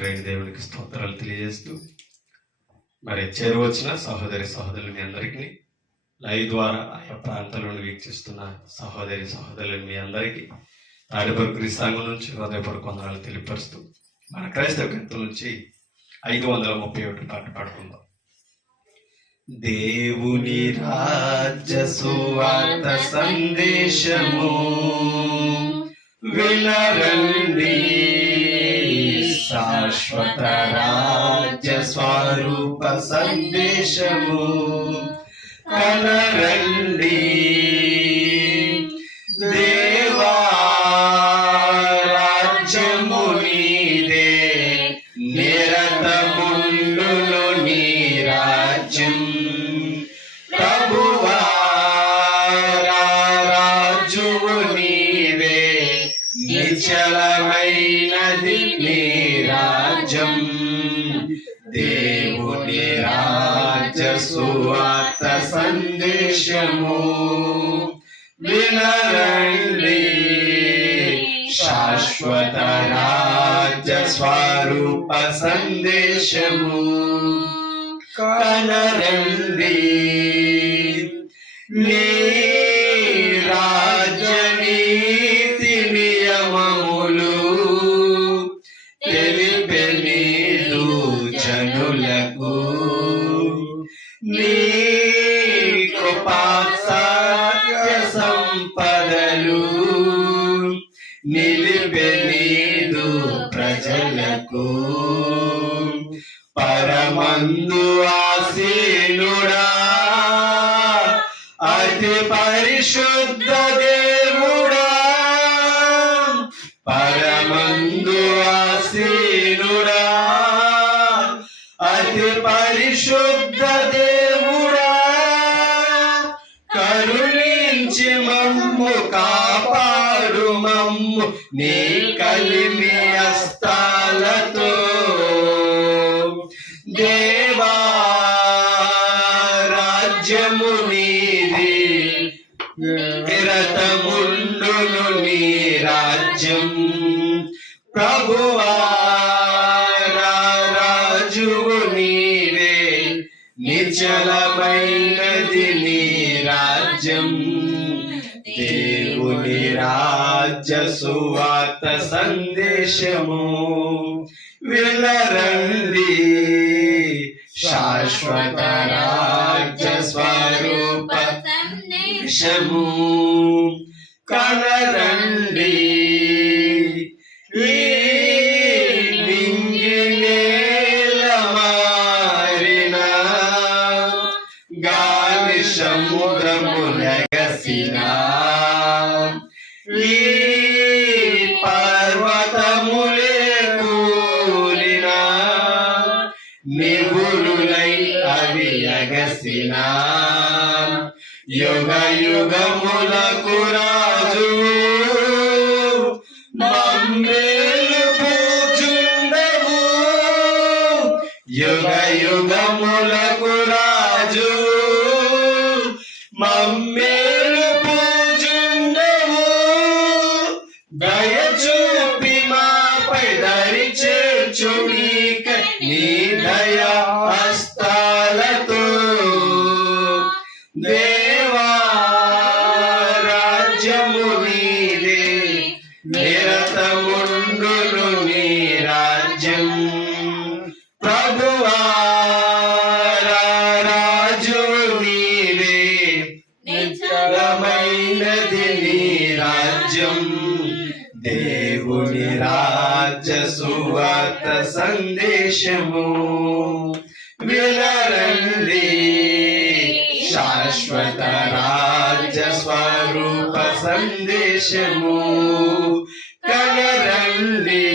తండ్రి అయిన దేవునికి స్తోత్రాలు తెలియజేస్తూ, మరి చేరువ వచ్చిన సహోదరులు మీ అందరికీ, లైవ్ ద్వారా ఆయా ప్రాంతాలను వీక్షిస్తున్న సహోదరులు మీ అందరికీ తాడిపర్రు క్రీస్తాంగం నుంచి హృదయపూర్వక వందనాలు తెలియపరుస్తూ, మన క్రైస్తవ కీర్తన నుంచి 531 పాట పాడుకుందాం. దేవుని రాజ్య సువార్త సందేశము వినరండి, శాశ్వత రాజ్య స్వరూప సందేశము కనరండి. దేవా రాజ్యము నీదే, నిరతముండును నీ రాజ్యం. ప్రభువా రాజువు నీవే, నిశ్చలమైనది నీ రాజ్యం. దేవుని రాజ్య సువార్త సందేశము వినరండి, శాశ్వత రాజ్య స్వరూప సందేశము కనరండి. నీ రాజ్య నీతి నియమములు తెలిపే నీదు జనులకు, నీ కృపా సత్య సంపదలు నిలిపే నీదు ప్రజలకు. పరమందు ఆసీనుడా, అతి పరిశుద్ధ దేవుడా, పరమందు ఆసీనుడా, అతి పరిశుద్ధ దేవుడా, కరుణించి మమ్ము కాపాడు మమ్ము నీ కలిమి హస్తాలతో. దేవా రాజ్యము నీది, నిరతముండును నీ రాజ్యం. ప్రభువా రాజువు నీవే, నిశ్చలమైనది నీ రాజ్యం. దేవుని రాజ్య సువార్త సందేశము వినరండి, శాశ్వత రాజ్య స్వరూప సందేశము కనరండి. ఈ నింగినేల మారిన, గాలి సముద్రము లెగసిన, ఈ పర్వతములే కూలిన, నివురులై అవి అగసిన, యుగ యుగములకు రాజు మమ్మేలు పూజుండవు. యుగ యుగములకు రాజు మమ్మేలు పూజుండవు. దయ చూపి మాపై దరి చేర్చు నీకై నీ దయా హస్తాలతో. దేవా రాజ్యము నీదే, నిరతముండును నీ రాజ్యం. ప్రభువా రాజువు నీవే, నిశ్చలమైనది నీ రాజ్యం. దేవుని రాజ్య సువార్త సందేశము వినరండి, శాశ్వత రాజ్య స్వరూప సందేశము కనరండి.